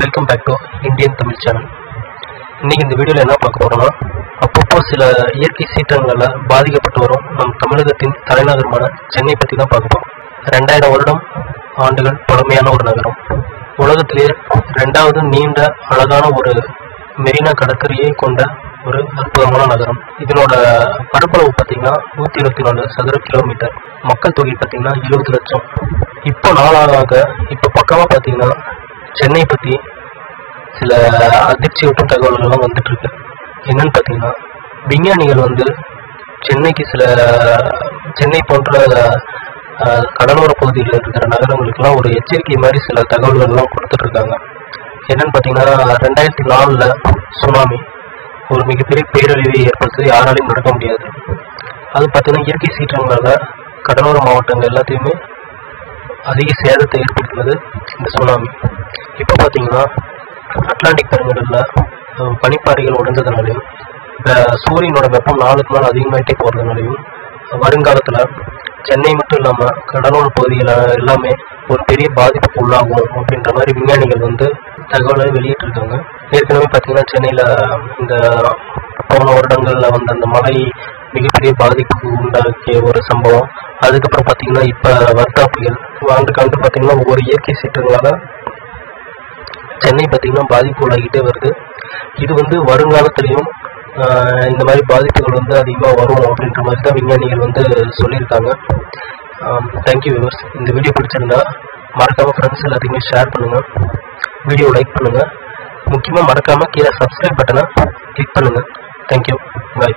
Welcome back to Indian Tamil channel இன்னைக்கு இந்த வீடியோவில் என்ன பார்க்க போறோம்னா அப்பப்போ சில இயற்கை சீற்றங்களால் பாதிக்கப்பட்டு வரும் நம் தமிழகத்தின் தலைநகரமான சென்னை பற்றி தான் பார்க்கப்போம் ரெண்டாயிரம் வருடம் ஆண்டுகள் பழமையான ஒரு நகரம். உலகத்திலேயே ரெண்டாவது நீண்ட அழகான ஒரு மெரினா கடற்கரையை கொண்ட ஒரு அற்புதமான நகரம். இதனோட பரப்பளவு பார்த்தீங்கன்னா நூற்றி இருபத்தி நாலு சதுர கிலோமீட்டர். மக்கள் தொகை பார்த்தீங்கன்னா இருபது லட்சம். இப்போ நாளாக இப்போ பக்கமாக பார்த்தீங்கன்னா சென்னை பற்றி சில அதிர்ச்சியூட்டும் தகவல்கள்லாம் வந்துட்டு இருக்கு என்னன்னு பார்த்தீங்கன்னா விஞ்ஞானிகள் வந்து சென்னைக்கு சில சென்னை போன்ற கடலோர பகுதியில் இருக்கிற நகரங்களுக்கெல்லாம் ஒரு எச்சரிக்கை மாதிரி சில தகவல்கள்லாம் கொடுத்துட்டு இருக்காங்க என்னன்னு பார்த்தீங்கன்னா ரெண்டாயிரத்தி நாலில் சுனாமி ஒரு மிகப்பெரிய பேரழிவை ஏற்படுத்தி யாராலையும் நடக்க முடியாது. அது பார்த்தீங்கன்னா இயற்கை சீற்றங்களால் கடலோர மாவட்டங்கள் எல்லாத்தையுமே அதிக சேதத்தை ஏற்படுத்தினது இந்த சுனாமி. இப்போ பார்த்தீங்கன்னா அட்லாண்டிக் பெருங்கடலில் பனிப்பாறைகள் உடைஞ்சதுனாலையும் இந்த சூரியனோட வெப்பம் நாளுக்கு நாள் அதிகமாயிட்டே போகிறதுனாலையும் வருங்காலத்தில் சென்னை மட்டும் இல்லாமல் கடலோர பகுதிகள் எல்லாமே ஒரு பெரிய பாதிப்புக்கு உள்ளாகும் அப்படின்ற மாதிரி விஞ்ஞானிகள் வந்து தகவலை வெளியிட்டிருக்காங்க. ஏற்கனவே பார்த்தீங்கன்னா சென்னையில் இந்த போன வருடங்களில் வந்த அந்த மழை மிகப்பெரிய பாதிப்புக்கு உண்டாக்கிய ஒரு சம்பவம் அதுக்கப்புறம் பார்த்தீங்கன்னா இப்போ வர்த்தாப்பிகள் ஆண்டுக்கு ஆண்டு பார்த்தீங்கன்னா ஒவ்வொரு இயற்கை சீற்றங்களால் சென்னை பார்த்தீங்கன்னா பாதிப்பு உள்ளாகிட்டே வருது. இது வந்து வருங்காலத்திலையும் இந்த மாதிரி பாதிப்புகள் வந்து அதிகமாக வரும் அப்படின்ற மாதிரி தான் விஞ்ஞானிகள் வந்து சொல்லியிருக்காங்க. தேங்க்யூ வியூவர்ஸ் இந்த வீடியோ பிடிச்சிருந்தா மறக்காமல் ஃப்ரெண்ட்ஸ் எல்லாத்தையுமே ஷேர் பண்ணுங்கள் வீடியோ லைக் பண்ணுங்கள் முக்கியமாக மறக்காமல் கீழே சப்ஸ்கிரைப் பட்டனை கிளிக் பண்ணுங்கள் தேங்க்யூ பாய்